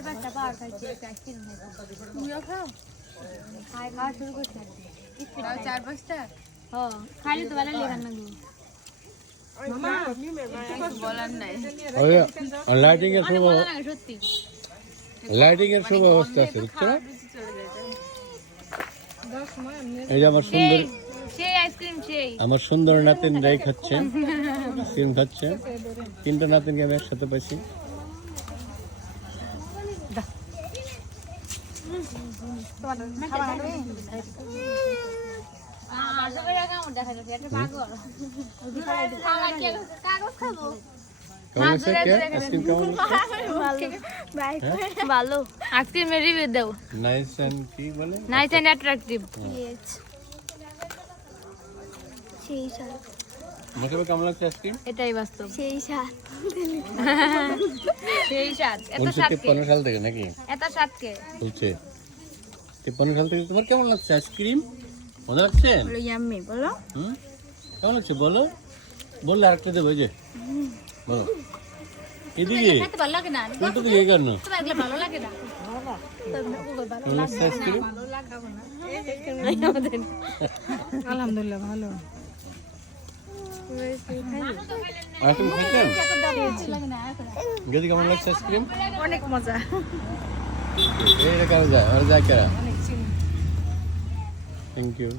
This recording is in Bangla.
4-5টা পার খাইছে আইসক্রিম খাইছে তুইও খাও খাওয়া শুরু করছে 4-5টা হ্যাঁ খাইলে তো ভালো লেখার না গো মামা কিছু বলার নাই লাইটিং এর শুভ সত্যি লাইটিং এর শুভ অবস্থা আছে বুঝছো এই যে আমার সুন্দর সেই আইসক্রিম সেই আমার সুন্দর নাতিন রাই খাচ্ছে আইসক্রিম খাচ্ছে তিনটা নাতিনকে আমি একসাথে পাইছি ভালো আইসক্রিমের রিভিউ দাও নাইস এন্ড কি বলে নাইস এন্ড অ্যাট্রাকটিভ সেই স্বাদ আমাকে কেমন লাগছে আইসক্রিম এটাই বাস্তব সেই স্বাদ সেই স্বাদ এত বলছে স্বাদ 53 সাল থেকে নাকি এত স্বাদ কে বলছে 53 সাল থেকে তোমার কেমন লাগছে আইসক্রিম মজা লাগছে বলো ইয়াম্মি বলো কেমন লাগছে বলো বললে আরেকটা দেবো যে বলো এদিকে খেতে ভালো লাগে না কোনটা দিকে কেন তোমার এগুলো ভালো লাগে না কেমন লাগছে আইসক্রিম আলহামদুলিল্লাহ ভালো আইসক্রিম খাইছেন গেদি কেমন লাগছে আইসক্রিম অনেক মজা এই রে কারা যায় আর যায় কারা থ্যাংক ইউ